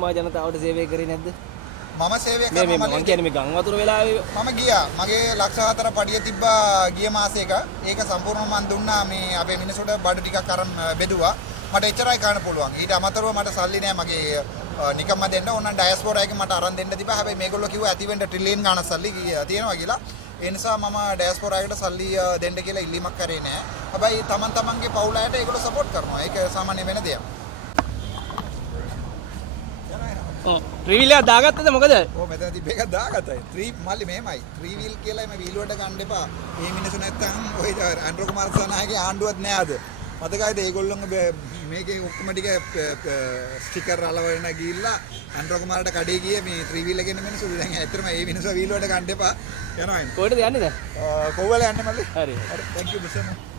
එතුමා ජනතාවට සේවය කරේ නැද්ද? මම සේවය කරනවා මම කියන්නේ මේ ගම් වතුර වෙලාවේ මම ගියා. මගේ ලක්ෂ 4 පඩිය තිබ්බා ගිය මාසෙක. ඒක සම්පූර්ණයෙන්ම මම දුන්නා මේ අපේ මිනිස්සුන්ට බඩු ටිකක් අරන් බෙදුවා. මට එච්චරයි ගන්න පුළුවන්. ඊට අමතරව මට සල්ලි නෑ මගේ නිකම්ම දෙන්න ඕන ඩයස්පෝරා එකෙන් මට අරන් දෙන්න තිබ්බා. හැබැයි මේගොල්ලෝ කිව්වා ඇති වෙන්න ට්‍රිලියන් ගණන් සල්ලි තියෙනවා කියලා. ඒ නිසා මම ඩයස්පෝරා එකට සල්ලි දෙන්න කියලා ඉල්ලීමක් කරේ නෑ. හැබැයි තමන්ගේ පවුල අයට ඒගොල්ලෝ සපෝට් කරනවා. ඒක සාමාන්‍ය වෙන දෙයක්. ත්‍රිවිල් එක දාගත්තද මොකද? ඔව් මෙතන තිබ්බ එක දාගත්තයි. මල්ලි මෙහෙමයි. ත්‍රිවිල් කියලා මේ වීල් වලට ගන්න එපා. මේ මිනිස්සු නැත්තම් ඔය ආන්ඩ්‍රෝ කුමාර සනායකගේ ආණ්ඩුවක් නෑ අද. මතකයිද ඒගොල්ලෝගේ මේකේ ඔක්කොම ටික ස්ටිකර් අලවගෙන ගිහිල්ලා ආන්ඩ්‍රෝ කුමාරට කඩේ ගියේ මේ ත්‍රිවිල් එකේ ඉන්න මිනිස්සු. දැන් ඇත්තටම මේ මිනිස්සු වීල් වලට ගන්න එපා. යනවා. කොහෙටද යන්නේ දැන්? කොව්වල යන්නේ මල්ලි. හරි. හරි. thank you mister.